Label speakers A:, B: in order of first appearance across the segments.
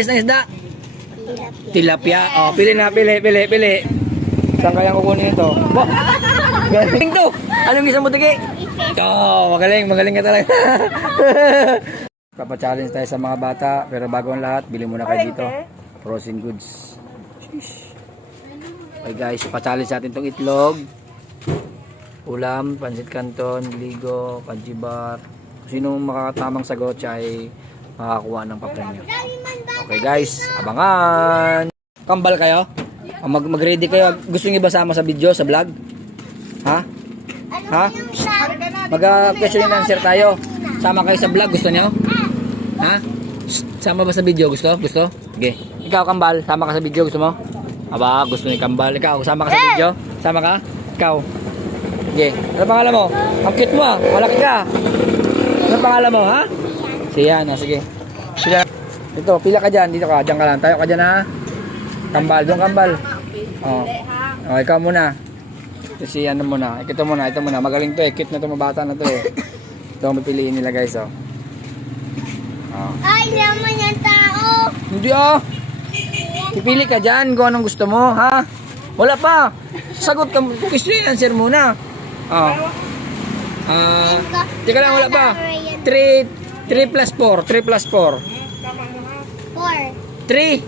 A: Isda, isda. Tilapia. Oh, pili na, pili, pili, pili. Saan kaya kukunin ito? Bo! Galing to! Anong isang butiki? Oh, magaling, magaling ka talaga. Papa-challenge tayo sa mga bata, pero bago ang lahat, bili muna kayo dito. Frozen goods. Sheesh. Okay guys, pa-challenge natin tong itlog. Ulam, pansit canton, ligo, kanjibar. Kung sino makakatamang sagot siya ay makakuha ng papremyo. Okay guys, abangan! Kambal kayo? Ah, Mag mag-ready kayo. Gusto niyo ba sama sa video, sa vlog? Ha? Ha? Mag-question and answer tayo. Sama kayo sa vlog, gusto niyo? Ha? Sama ba sa video? Gusto? Gusto? Sige. Ikaw, Kambal, sama ka sa video, gusto mo? Aba, gusto ni Kambal. Ikaw, sama ka sa video? Sama ka? Ikaw? Sige. Ano pangalan mo? Ang cute mo ah. Malaki ka. Ano pangalan mo, ha? Si Yana, sige. Sila. Ito, pila ka dyan. Dito ka. Diyan ka lang. Tayo ka dyan, ha? Kambal. Doon, Kambal. Oh. Oh, ikaw muna. Si ano muna. Ito muna. Ito muna. Magaling to eh. Cute na to. Mabata na to eh. Ito ang pipiliin nila guys, oh. Oh.
B: Ay, naman yung tao.
A: Hindi ah. Pipili ka dyan kung anong gusto mo, ha? Wala pa. Sagot ka. Question and answer muna. Oh. Ah, teka lang, wala pa. 3, 3 plus 4. 3 plus 4.
B: Four.
A: 3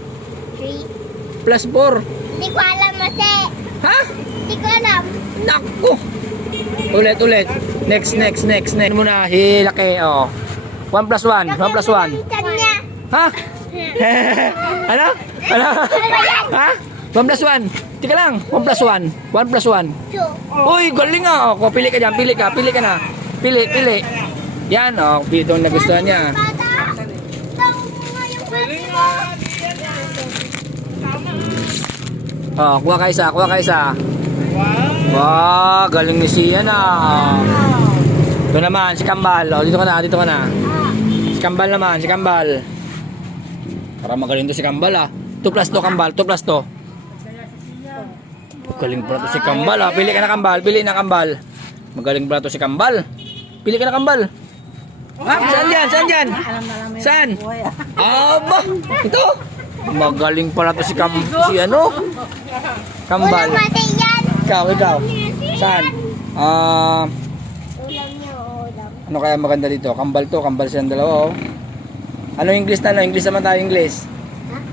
B: Three.
A: plus 4.
B: Hindi ko alam kasi.
A: Ha?
B: Hindi ko alam.
A: Naku. Ulit, ulit. Next, next, next, next. Muna, hilaki. Oh. 1 plus 1. 1 plus 1.
B: Minsan niya.
A: Ha? ano? Ano? ha? 1 plus 1. Tika lang. 1 plus 1. 1 plus 1.
B: Two.
A: Uy, galing ah. O, pili ka dyan. Pili ka. Pili ka na. Pili, pili. Yan, oh. Pili itong nagustuhan niya. Oh, kuha ka isa. Kuha ka isa. Wow, galing ni Sian ah. Ito naman, si Kambal. Oh, dito ka na, dito ka na. Si Kambal naman, si Kambal. Para magaling to si Kambal ah. 2 plus 2 Kambal, 2 plus 2. Galing pala to si Kambal ah. Pili ka na Kambal, pili na Kambal. Magaling pala to si Kambal. Pili ka na Kambal. Ha? Saan yan? Saan yan? Saan? Aba! Ito? Magaling pala to si Kam... Si ano? Kambal.
B: Ulam mati yan.
A: Ikaw, ikaw. Saan? Ah...
B: Ulam niya, ulam.
A: ano kaya maganda dito? Kambal to, kambal silang dalawa oh. Ano English na ano? English naman tayo English.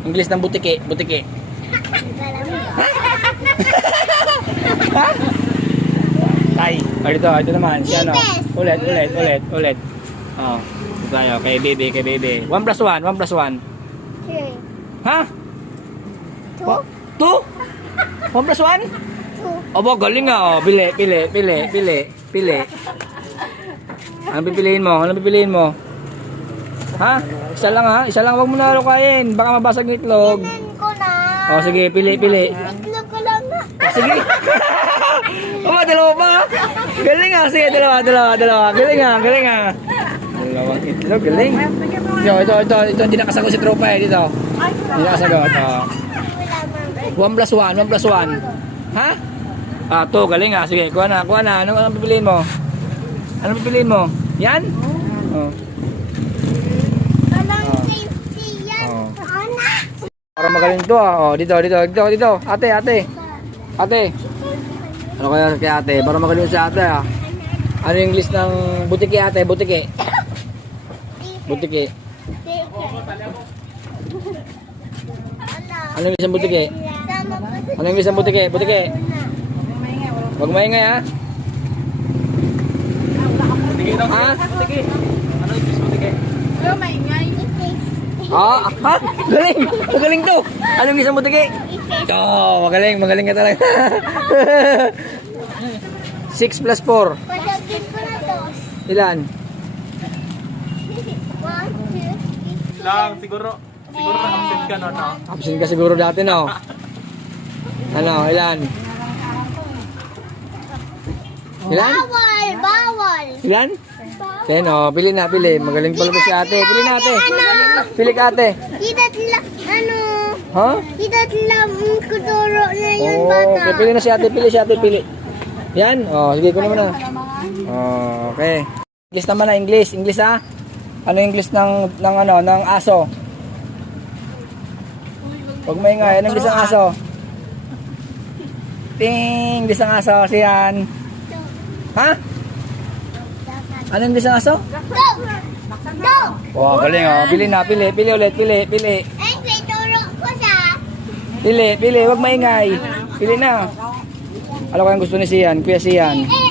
A: English ng butiki, butiki. ha? Tay, dito, ito naman, si ano? Ulit, ulit, ulit, ulit. Oh, tayo, kay baby, kay baby. 1 plus 1, 1 plus 1.
B: Three.
A: Ha?
B: Two.
A: 2? 1 plus 1?
B: Two.
A: Aba, galing nga. Oh. Pili, pili, pili, pili, pili. Ano pipiliin mo? Ano pipiliin mo? Ha? Isa lang ha? Isa lang. Huwag mo na kain. Baka mabasag ng itlog.
B: Tingnan ko na.
A: O, sige. Pili, pili.
B: Itlog ko lang na.
A: Sige. Aba, dalawa pa. ha? Galing nga. Sige, dalawa, dalawa, dalawa. Galing nga, galing nga. Dalawang itlog. Galing. Ito, ito, ito. Ito, hindi nakasagot si tropa eh. Dito. Hindi nakasagot. Oh.
B: Wala
A: 1
B: man.
A: plus 1, 1 plus 1. Ha? Ah, to, galing ah. Sige, kuha na, kuha na. Ano ang pipiliin mo? Ano pipiliin mo? Yan? Oh. Oh. Para magaling to ah. Oh, dito, dito, dito, dito. Ate, ate. Ate. Ano kaya kay ate? Para magaling si ate ah. Ano yung English ng butiki ate? Butiki. Butiki. Ano yung English ng butiki? Ano yung English ng butiki? Butiki. Huwag maingay ha. Ha? Ah, ha? Galing! Magaling to! Anong isang butiki? Oo, magaling, magaling ka talaga. 6 plus 4.
B: Pasagin ko na dos.
A: Ilan?
B: One, two, three.
C: lang siguro siguro na-absent ka no no
A: Absent ka siguro dati, no? Ano, ilan? Ilan?
B: Bawal, bawal.
A: Ilan? Ten, oh, pili na, pili. Magaling pala to si ate. Pili na, ate. Pili ka, ate.
B: Hidat lang, ano,
A: Ha?
B: hidat lang ang kuturo na yun,
A: Oh,
B: bata.
A: okay, pili na si ate, pili si ate, pili. Yan, oh, sige ko naman na. Oh, okay. English naman na, English. English ha? Ano English ng, ng ano, ng aso? Huwag maingay. Anong bisang aso? Ting! Bisang aso. Siyan. Ha? Anong bisang aso?
B: Go! Go!
A: Wow, galing oh. Pili na, pili. Pili ulit, pili, pili.
B: May.
A: Pili, pili. Huwag maingay. Pili na. Ano kayang gusto ni Sian? Kuya Sian.
B: Itlog.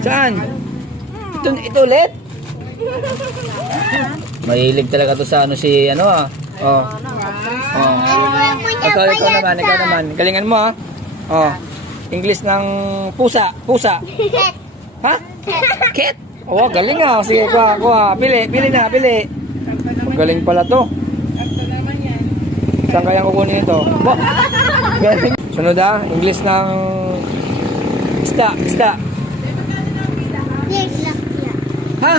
A: Saan? Ito, ito ulit? Mahilig talaga to sa ano si ano ah. Oh. Oh. Ikaw, ikaw naman, ikaw naman. Galingan mo ah. Oh. English ng pusa, pusa. Ha? Cat? Oh, galing ah. Sige, kuha, kuha. Pili, pili na, pili. Galing pala to. Saan kaya kukunin ito? Bo! Galing. Sunod ah, English ng isda, isda. Ha?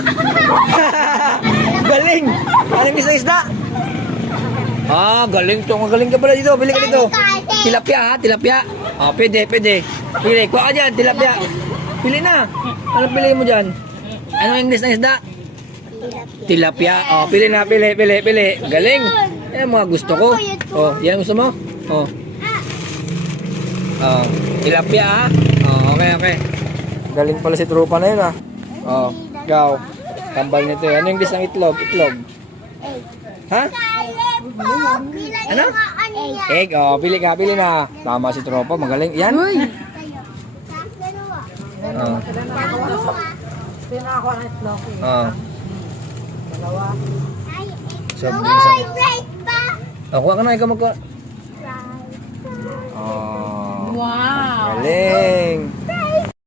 A: galing! Anong isang isda? Ah, galing to. Galing ka pala dito. Bili ka dito. Tilapia ha, tilapia. Ah, pwede, pwede. Pili, kuha ka dyan, tilapia. Pili na. Ano pili mo dyan? Ano English ng isda? Tilapia. Oh, pili na, pili, pili, pili. Galing. Yan mga gusto ko. Oh, yan gusto mo? Oh. Oh, tilapia ha. Oh, okay, okay. Galing pala si trupa na yun ah. Oh, ikaw. Kambal nito eh. Ano yung ng itlog? Itlog. Ha? Ano? Egg. Oh, pili ka, pili na. Tama si tropa, magaling. Yan.
B: Dalawa.
A: Oh.
B: Dalawa.
A: Oh.
B: Ay,
A: Soft
B: ito.
A: drinks
B: Ay,
A: ang-
B: right ba?
A: Oh, kuha ka na, ikaw magkuha. Oh.
D: Wow.
A: Galing.